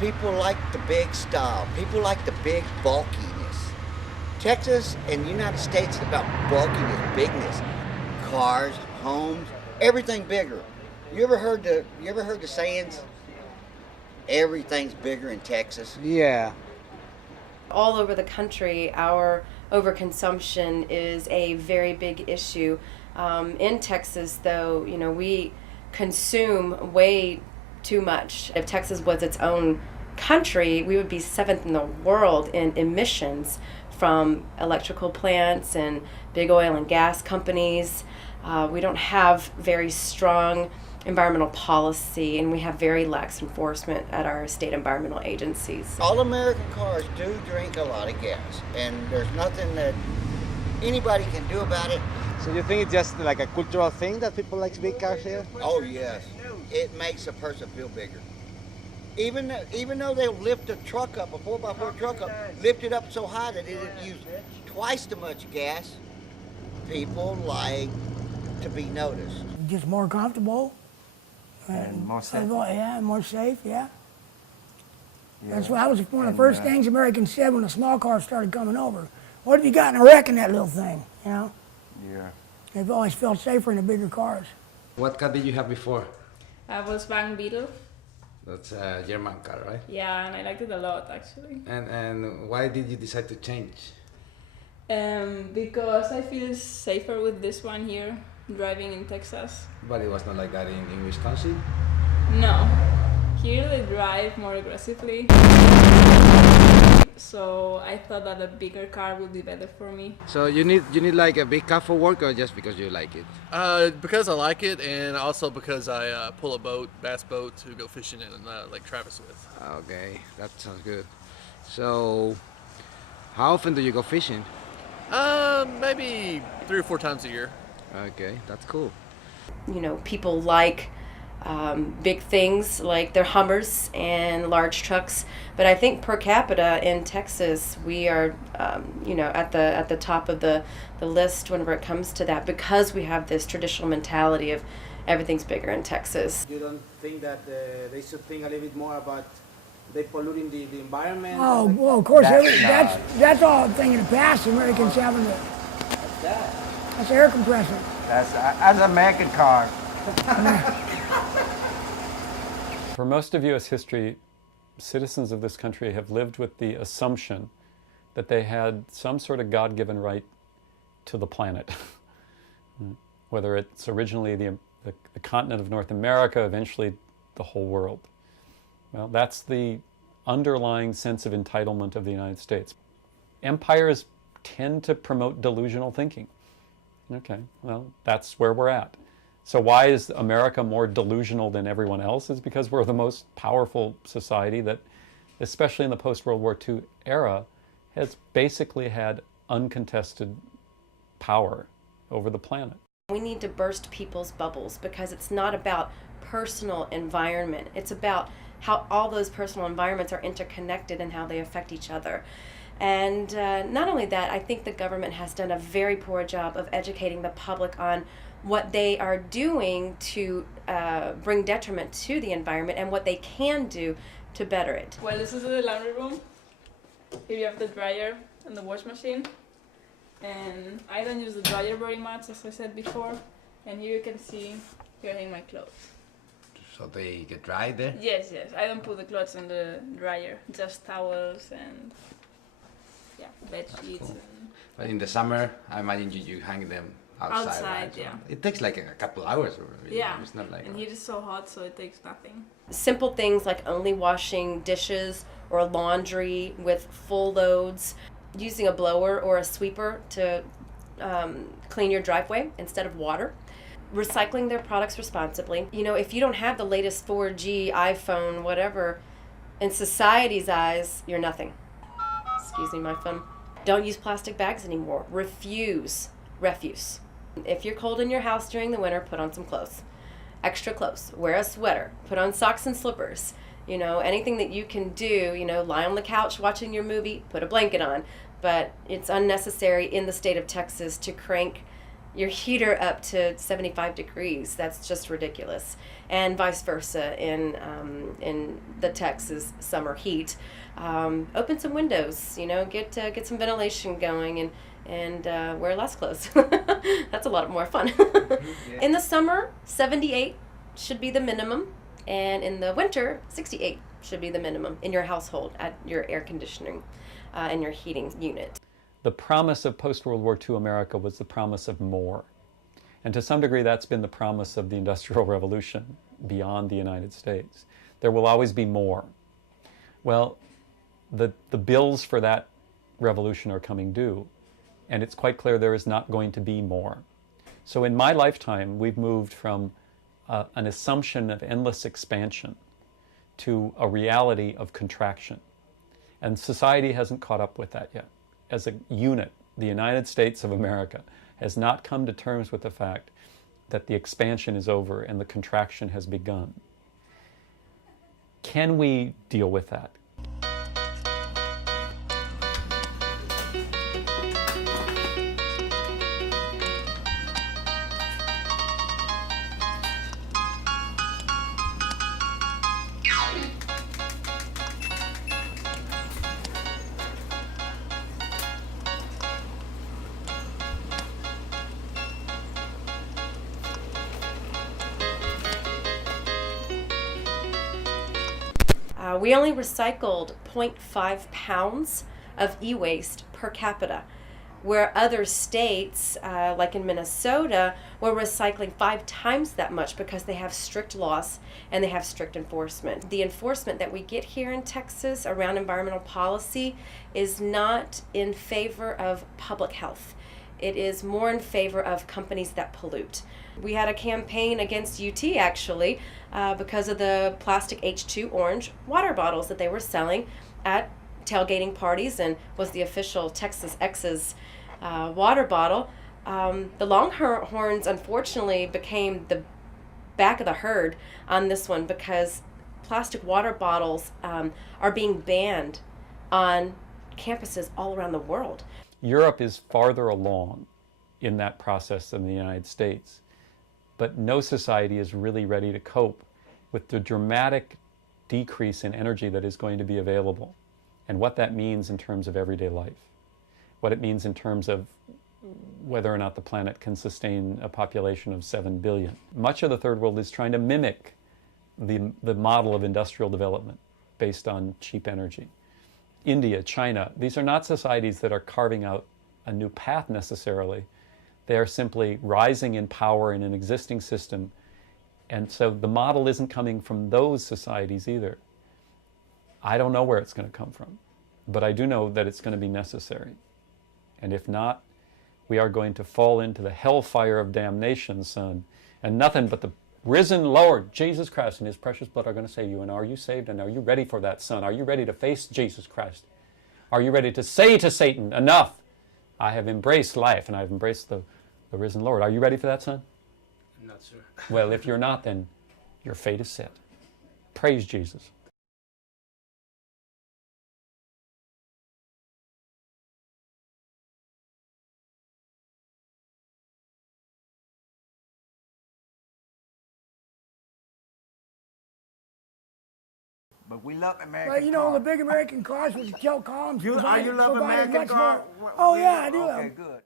People like the big style. People like the big bulkiness. Texas and the United States is about bulkiness, bigness. Cars, homes, everything bigger. You ever heard the sayings? Everything's bigger in Texas. Yeah. All over the country, our overconsumption is a very big issue. In Texas, though, we consume way too much. If Texas was its own country, we would be seventh in the world in emissions from electrical plants and big oil and gas companies. We don't have very strong environmental policy, and we have very lax enforcement at our state environmental agencies. All American cars do drink a lot of gas, and there's nothing that anybody can do about it. So you think it's just like a cultural thing that people like big cars here? Oh yes, it makes a person feel bigger. Even though they'll lift a truck up, a 4x4 truck up, lift it up so high that it'll use twice as much gas, people like to be noticed. Just more comfortable. And more safe. Yeah, more safe, yeah. That was one of the first things Americans said when the small cars started coming over. What have you got in a wreck in that little thing, Yeah. They've always felt safer in the bigger cars. What car did you have before? Volkswagen Beetle. That's a German car, right? Yeah, and I liked it a lot actually. And why did you decide to change? Because I feel safer with this one here, driving in Texas. But it was not like that in Wisconsin? No, here they drive more aggressively. So I thought that a bigger car would be better for me. So you need like a big car for work, or just because you like it? Because I like it, and also because I pull a boat, bass boat, to go fishing in Lake Travis with. Okay, that sounds good. So how often do you go fishing? Maybe 3 or 4 times a year. Okay, that's cool. People like big things like their Hummers and large trucks, but I think per capita in Texas we are at the top of the list whenever it comes to that, because we have this traditional mentality of everything's bigger in Texas. You don't think that they should think a little bit more about they polluting the environment? Oh, well, of course, That's that's all a thing in the past. Americans having to. That's air compressor. That's American car. For most of U.S. history, citizens of this country have lived with the assumption that they had some sort of God-given right to the planet. Whether it's originally the continent of North America, eventually the whole world. Well, that's the underlying sense of entitlement of the United States. Empires tend to promote delusional thinking. Okay, well, that's where we're at. So why is America more delusional than everyone else? Is because we're the most powerful society that, especially in the post-World War II era, has basically had uncontested power over the planet. We need to burst people's bubbles, because it's not about personal environment. It's about how all those personal environments are interconnected and how they affect each other. And not only that, I think the government has done a very poor job of educating the public on what they are doing to bring detriment to the environment and what they can do to better it. Well, this is the laundry room. Here you have the dryer and the wash machine. And I don't use the dryer very much, as I said before. And here you can see here I hang my clothes. So they get dry there? Yes. I don't put the clothes in the dryer, just towels and bed sheets. Cool. But in the summer, I imagine you hang them outside, right? Yeah. So it takes like a couple hours. Really. Yeah, It's not like and here it's so hot, so it takes nothing. Simple things like only washing dishes or laundry with full loads, using a blower or a sweeper to clean your driveway instead of water, recycling their products responsibly. If you don't have the latest 4G, iPhone, whatever, in society's eyes, you're nothing. Excuse me, my phone. Don't use plastic bags anymore. Refuse. If you're cold in your house during the winter, put on some clothes. Extra clothes. Wear a sweater. Put on socks and slippers. Anything that you can do, lie on the couch watching your movie, put a blanket on. But it's unnecessary in the state of Texas to crank your heater up to 75 degrees. That's just ridiculous. And vice versa in the Texas summer heat. Open some windows, get some ventilation going, and wear less clothes. That's a lot more fun. In the summer, 78 should be the minimum, and in the winter, 68 should be the minimum in your household at your air conditioning and your heating unit. The promise of post-World War II America was the promise of more. And to some degree, that's been the promise of the Industrial Revolution beyond the United States. There will always be more. Well, the bills for that revolution are coming due, and it's quite clear there is not going to be more. So in my lifetime, we've moved from an assumption of endless expansion to a reality of contraction. And society hasn't caught up with that yet. As a unit, the United States of America has not come to terms with the fact that the expansion is over and the contraction has begun. Can we deal with that? We only recycled 0.5 pounds of e-waste per capita, where other states, like in Minnesota, were recycling 5 times that much because they have strict laws and they have strict enforcement. The enforcement that we get here in Texas around environmental policy is not in favor of public health. It is more in favor of companies that pollute. We had a campaign against UT actually because of the plastic H2 orange water bottles that they were selling at tailgating parties and was the official Texas X's water bottle. The Longhorns unfortunately became the back of the herd on this one because plastic water bottles are being banned on campuses all around the world. Europe is farther along in that process than the United States, but no society is really ready to cope with the dramatic decrease in energy that is going to be available and what that means in terms of everyday life, what it means in terms of whether or not the planet can sustain a population of 7 billion. Much of the third world is trying to mimic the model of industrial development based on cheap energy. India, China, these are not societies that are carving out a new path necessarily. They are simply rising in power in an existing system. And so the model isn't coming from those societies either. I don't know where it's going to come from, but I do know that it's going to be necessary. And if not, we are going to fall into the hellfire of damnation, son. And nothing but the risen Lord, Jesus Christ, and his precious blood are going to save you. And are you saved? And are you ready for that, son? Are you ready to face Jesus Christ? Are you ready to say to Satan, enough? I have embraced life and I've embraced the risen Lord. Are you ready for that, son? I'm not sure. Well, if you're not, then your fate is set. Praise Jesus. But we love American But you know, car. the big American cars with the kill columns. You love provided American much car? more. Oh yeah, I do. Okay, good.